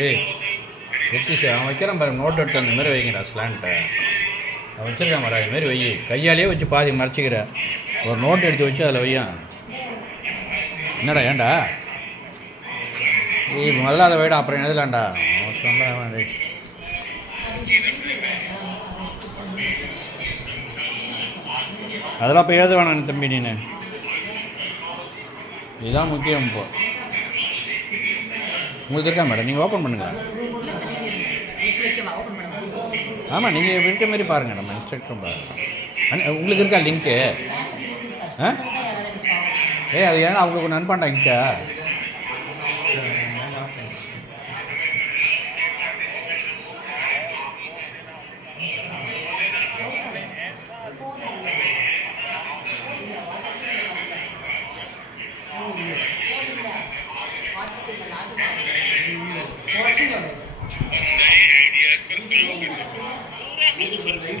ஏய் எத்திச்சு அவன் வைக்கிறான் பாரு, நோட் எடுத்து அந்த மாதிரி வைங்கடா ஸ்லாண்ட்டை. அவன் வச்சுருக்கான் பாரு, அதுமாரி வை. கையாலேயே வச்சு பாதி மறைச்சிக்கிற. ஒரு நோட் எடுத்து வச்சு அதில் வையான். என்னடா ஏன்டா முதல்ல அதை வைடா, அப்புறம் எழுதலாம்டா. அதெல்லாம் இப்போ எழுத வேணாம் தம்பி, நீனு இதுதான் முக்கியம். இப்போ உங்களுக்கு இருக்கா மேடம், நீங்கள் ஓப்பன் பண்ணுங்கள். ஆமாம், நீங்கள் விட்ட மாரி பாருங்கள், நம்ம இன்ஸ்ட்ரக்டரும் பாருங்கள். உங்களுக்கு இருக்கா லிங்க்கு? ஆ அது ஏன்னா அவங்களுக்கு ஒன்று அனுப்பாண்டா இங்கே.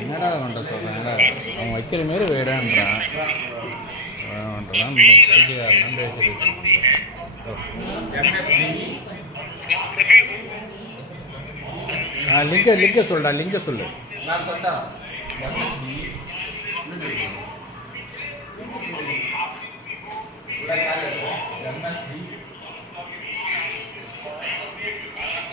என்னடா பண்ணுற சொல்கிறேன்டா, அவன் வைக்கிற மாரி வேடான்றான். லிங்க சொல்டா, லிங்க சொல்லு.